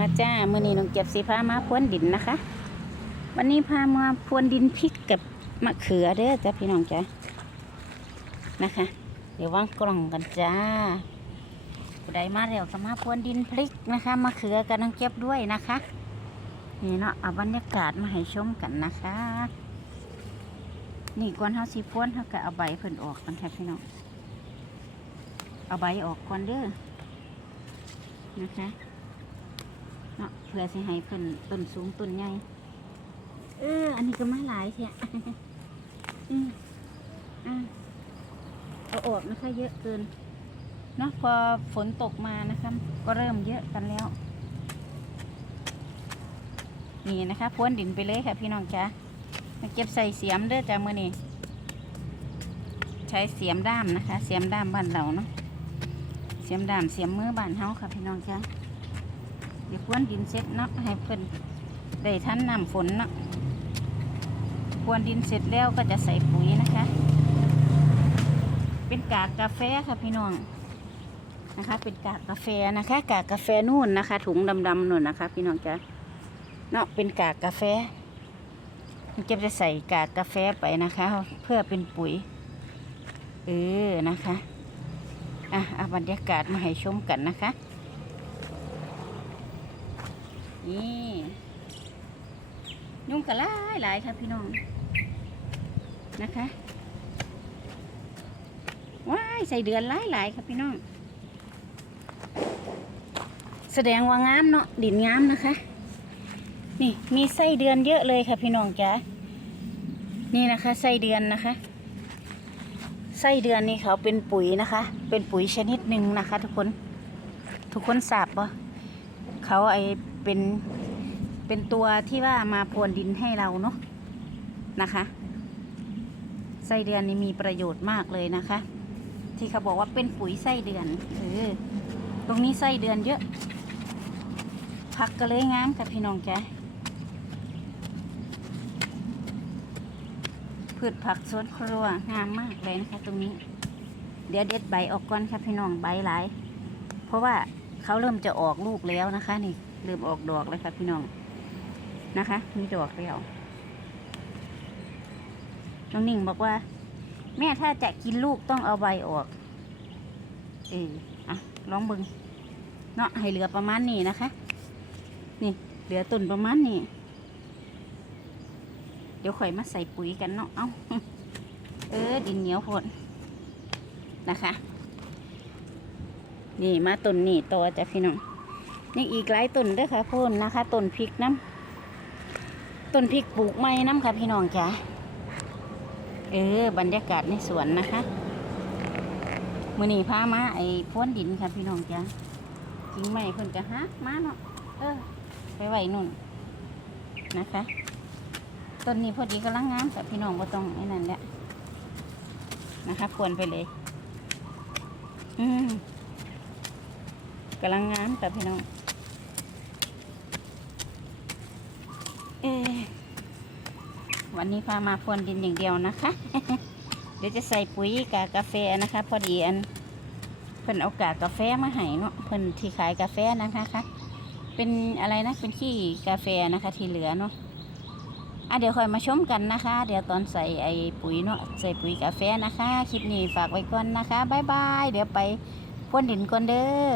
มาจ้ามื่อนี้น้องเก็บสีพามาพรวนดินนะคะ วันนี้พามาพรวนดินพริกกับมะเขือเด้อจ้าพี่น้องจ้านะคะ เดี๋ยววางกล่องกันจ้าผู้ใดมาเร็วก็มาพรวนดินพริกนะคะมะเขือกับน้องเก็บด้วยนะคะนี่เนาะเอาบรรยากาศมาให้ชมกันนะคะ นี่ก่อนเฮาสิพรวนเฮาก็เอาใบเพิ่นออกกันค่ะพี่น้องเอาใบออกก่อนเด้อนะคะ เนาะเพื่อสิให้เพิ่นต้นสูงต้นใหญ่เออ อันนี้ก็มาหลายเชียอืมอะเอาออกนะคะเยอะเกินเนาะพอฝนตกมานะคะ ก็เริ่มเยอะกันแล้ว นี่นะคะพรวนดินไปเลยค่ะพี่น้องจ้ามาเก็บใส่เสียมเด้อจ้ามือนี้ใช้เสียมด้ามนะคะ เสียมด้ามบ้านเราเนาะเสียมด้ามเสียมมือบ้านเฮาค่ะพี่น้องจ้า เดี๋ยวรวนดินเสร็จเนาะให้เพิ่นได้ทันน้ำฝนเนาะพรวนดินเสร็จแล้วก็จะใส่ปุ๋ยนะคะ เป็นกากกาแฟค่ะพี่น้องนะคะ เป็นกากกาแฟนะคะ กากกาแฟนู่นนะคะ ถุงดำๆนู่นนะคะ พี่น้องจ้ะเนาะเป็นกากกาแฟมันจะจะใส่กากกาแฟไปนะคะ เพื่อเป็นปุ๋ยเออนะคะอะเอาบรรยากาศมาให้ชมกันนะคะ นี่ยุ่งกระไลหลายค่ะพี่น้องนะคะว้ายใส่เดือนหลายหลายค่ะพี่น้อง แสดงว่างามเนาะดินงามนะคะ นี่มีไส้เดือนเยอะเลยค่ะพี่น้องจ๋านี่นะคะไส้เดือนนะคะไส้เดือนนี่เขาเป็นปุ๋ยนะคะ เป็นปุ๋ยชนิดหนึ่งนะคะ ทุกคน ทุกคนทราบปะ เขาไอเป็น เป็นตัวที่ว่ามาพรวนดินให้เราเนาะนะคะไส้เดือนนี่มีประโยชน์มากเลยนะคะ ที่เขาบอกว่าเป็นปุ๋ยไส้เดือนเออตรงนี้ไส้เดือนเยอะผักก็เลยงามค่ะพี่น้องจ้ะพืชผักสวนครัวงามมากเลยนะคะตรงนี้ เดี๋ยวเด็ดใบออกก่อนค่ะพี่น้องใบหลาย เพราะว่า เขาเริ่มจะออกลูกแล้วนะคะ นี่เริ่มออกดอกแล้วค่ะพี่น้องนะคะมีดอกแล้วน้องนิ่งบอกว่า แม่ถ้าจะกินลูกต้องเอาใบออกเอออะลองบึงเนาะให้เหลือประมาณนี้นะคะ นี่เหลือต้นประมาณนี้เดี๋ยวข่อยมาใส่ปุ๋ยกันเนาะเอาเออดินเหนียวพดนะคะ นี่มาต้นนี่ต่อจ้ะพี่น้องยังอีกหลายต้นด้วยค่ะพ่นนะคะต้นพริกน้ำต้นพริกปลูกไม้น้ำค่ะพี่น้องจ้ะเออบรรยากาศในสวนนะคะมือนี้พามาไอ้พ้นดินค่ะพี่น้องจ้ะจริงไหมเพิ่นจะฮะมาเนาะเออไปไหวนุ่นนะคะต้นนี้พอดีกำลังงามแต่พี่น้องก็ต้องไอ้นั่นแหละนะคะควรไปเลย อืม กำลังงามแต่พี่น้องเอวันนี้พามาพรวนดินอย่างเดียวนะคะ เดี๋ยวจะใส่ปุ๋ยกากกาแฟนะคะ พอดีอันเพิ่นเอากากกาแฟมาให้เนาะเพิ่นที่ขายกาแฟนะคะคะเป็นอะไรนะเป็นขี้กาแฟนะคะที่เหลือเนาะอะเดี๋ยวค่อยมาชมกันนะคะ เดี๋ยวตอนใส่ไอ้ปุ๋ยเนาะใส่ปุ๋ยกาแฟนะคะ คลิปนี้ฝากไว้ก่อนนะคะ บ๊ายบาย เดี๋ยวไปพ่นดินก่อนเด้อ